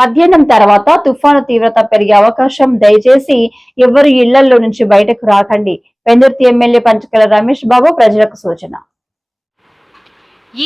మధ్యాహ్నం తర్వాత తుఫాను తీవ్రత పెరిగే అవకాశం, దయచేసి ఎవరు ఇళ్లలో నుంచి బయటకు రాకండి. పెందుర్తి ఎమ్మెల్యే పంచకర్ల రమేష్ బాబు ప్రజలకు సూచన.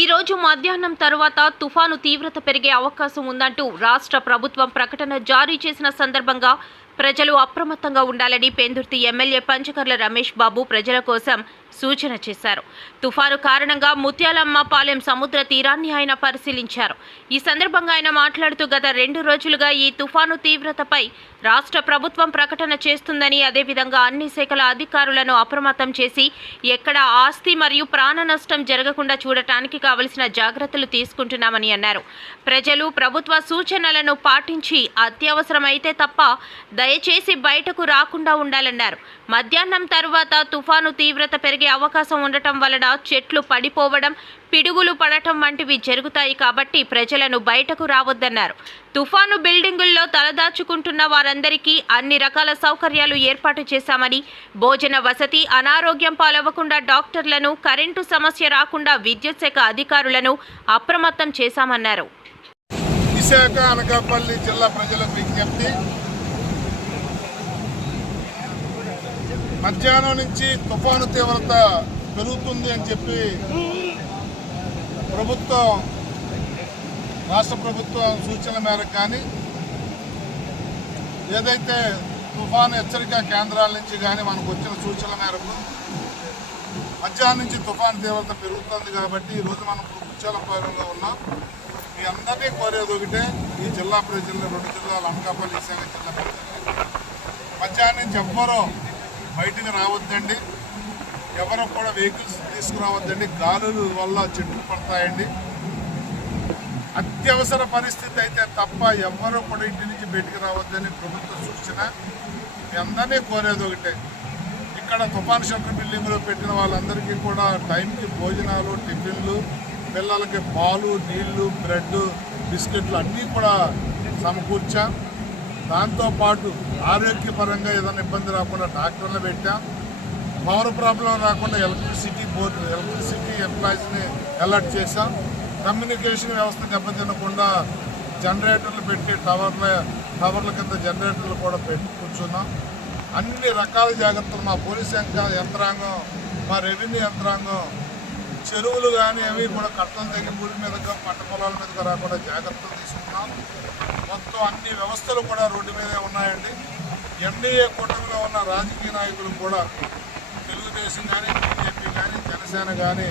ఈ రోజు మధ్యాహ్నం తర్వాత తుఫాను తీవ్రత పెరిగే అవకాశం ఉందంటూ రాష్ట్ర ప్రభుత్వం ప్రకటన జారీ చేసిన సందర్భంగా ప్రజలు అప్రమత్తంగా ఉండాలని పెందుర్తి ఎమ్మెల్యే పంచకర్ల రమేష్ బాబు ప్రజల కోసం సూచన చేశారు. తుఫాను కారణంగా ముత్యాలమ్మపాలెం సముద్ర తీరాన్ని ఆయన పరిశీలించారు. ఈ సందర్భంగా ఆయన మాట్లాడుతూ గత 2 రోజులుగా ఈ తుఫాను తీవ్రతపై రాష్ట్ర ప్రభుత్వం ప్రకటన చేస్తుందని, అదేవిధంగా అన్ని శాఖల అధికారులను అప్రమత్తం చేసి ఎక్కడ ఆస్తి మరియు ప్రాణ నష్టం జరగకుండా చూడటానికి కావలసిన జాగ్రత్తలు తీసుకుంటున్నామని అన్నారు. ప్రజలు ప్రభుత్వ సూచనలను పాటించి అత్యవసరమైతే తప్ప దయచేసి బయటకు రాకుండా ఉండాలన్నారు. మధ్యాహ్నం తర్వాత తుఫాను తీవ్రత పెరిగే అవకాశం ఉండటం వలన చెట్లు పడిపోవడం, పిడుగులు పడటం వంటివి జరుగుతాయి కాబట్టి ప్రజలను బయటకు రావద్దన్నారు. తుఫాను బిల్డింగుల్లో తలదాచుకుంటున్న వారందరికీ అన్ని రకాల సౌకర్యాలు ఏర్పాటు చేశామని, భోజన వసతి, అనారోగ్యం పాలవ్వకుండా డాక్టర్లను, కరెంటు సమస్య రాకుండా విద్యుత్ శాఖ అధికారులను అప్రమత్తం చేశామన్నారు. విశాఖ అనకాపల్లి జిల్లా ప్రజలకు విజ్ఞప్తి, మధ్యాహ్నం నుంచి తుఫాను తీవ్రత పెరుగుతుంది అని చెప్పి రాష్ట్ర ప్రభుత్వం సూచనల మేరకు కానీ, ఏదైతే తుఫాను హెచ్చరిక కేంద్రాల నుంచి కానీ మనకు వచ్చిన సూచనల మేరకు మధ్యాహ్నం నుంచి తుఫాను తీవ్రత పెరుగుతుంది కాబట్టి ఈరోజు మనం ముత్యాలపాలెంలో ఉన్నాం. మీ అందరినీ కోరేది ఒకటే, ఈ జిల్లా ప్రజలు, 2 జిల్లాలు అనకాపల్లి, విశాఖ జిల్లా ప్రజలు మధ్యాహ్నం నుంచి ఎవ్వరూ బయటకు రావద్దండి. ఎవరు కూడా వెహికల్స్ తీసుకురావద్దండి. గాలుల వల్ల చెట్లు పడతాయండి. అత్యవసర పరిస్థితి అయితే తప్ప ఎవ్వరూ కూడా ఇంటి నుంచి బయటకు రావద్దని ప్రభుత్వ సూచన. మీ అందరినీ కోరేది ఒకటే, ఇక్కడ తుఫాన్ షెల్టర్ బిల్డింగ్లో పెట్టిన వాళ్ళందరికీ కూడా టైంకి భోజనాలు, టిఫిన్లు, పిల్లలకి పాలు, నీళ్లు, బ్రెడ్, బిస్కెట్లు అన్నీ కూడా సమకూర్చాం. దాంతోపాటు ఆరోగ్యపరంగా ఏదైనా ఇబ్బంది రాకుండా డాక్టర్లు పెట్టాం. పవర్ ప్రాబ్లం రాకుండా ఎలక్ట్రిసిటీ ఎంప్లాయీస్ని అలర్ట్ చేశాం. కమ్యూనికేషన్ వ్యవస్థ దెబ్బతినకుండా జనరేటర్లు పెట్టి టవర్ల కింద జనరేటర్లు కూడా పెట్టి కూర్చున్నాం. అన్ని రకాల జాగ్రత్తలు మా పోలీస్ యంత్రాంగం, మా రెవెన్యూ యంత్రాంగం, చెరువులు కానీ అవి కూడా కట్టల దగ్గర ఊరి మీదగా, పంట పొలాల మీదగా రాకుండా జాగ్రత్తలు తీసుకున్నాం. మొత్తం అన్ని వ్యవస్థలు కూడా రోడ్డు మీదే ఉన్నాయండి. ఎన్డీఏ కూటమిలో ఉన్న రాజకీయ నాయకులు కూడా, తెలుగుదేశం కానీ, బీజేపీ కానీ, జనసేన కానీ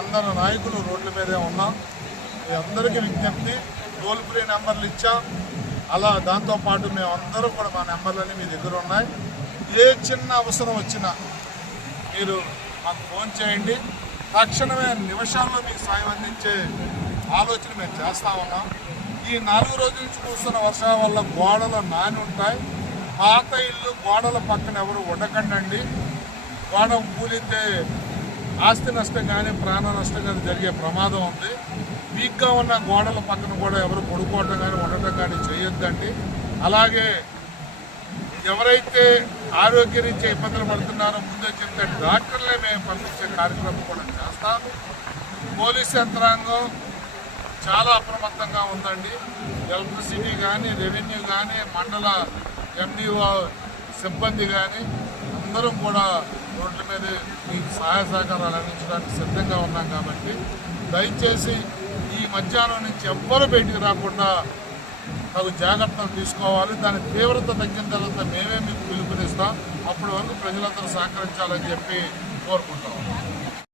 అందరు నాయకులు రోడ్ల మీదే ఉన్నాం. మీ అందరికీ విజ్ఞప్తి, టోల్ ఫ్రీ నెంబర్లు ఇచ్చాం. అలా దాంతోపాటు మేము అందరూ కూడా మా నెంబర్లన్నీ మీ దగ్గర ఉన్నాయి. ఏ చిన్న అవసరం వచ్చినా మీరు మాకు ఫోన్ చేయండి. తక్షణమే నిమిషాల్లో మీకు సాయం అందించే ఆలోచన మేము చేస్తూ ఉన్నాం. ఈ 4 రోజుల నుంచి కురుస్తున్న వర్షాల వల్ల గోడలు నాని ఉంటాయి. పాత ఇల్లు గోడల పక్కన ఎవరు ఉండకండి. గోడ కూలితే ఆస్తి నష్టం కానీ, ప్రాణ నష్టం కానీ జరిగే ప్రమాదం ఉంది. వీక్గా ఉన్న గోడల పక్కన కూడా ఎవరు పడుకోవటం కానీ, ఉండటం కానీ చేయొద్దండి. అలాగే ఎవరైతే ఆరోగ్యరీత్యా ఇబ్బందులు పడుతున్నారో ముందే చెప్తే డాక్టర్లే మేము పంపించే కార్యక్రమం కూడా చేస్తాం. పోలీస్ యంత్రాంగం చాలా అప్రమత్తంగా ఉందండి. ఎలక్ట్రిసిటీ కానీ, రెవెన్యూ కానీ, మండల ఎండిఓ సిబ్బంది కానీ అందరం కూడా రోడ్ల మీద మీకు సహాయ సహకారాలు అందించడానికి సిద్ధంగా ఉన్నాం. కాబట్టి దయచేసి ఈ మధ్యాహ్నం నుంచి ఎవ్వరూ బయటికి రాకుండా తగు జాగ్రత్తలు తీసుకోవాలి. దాని తీవ్రత తగ్గిన తర్వాత మేమే మీకు పిలుపునిస్తాం. అప్పటి వరకు ప్రజలందరూ సహకరించాలని చెప్పి కోరుకుంటాం.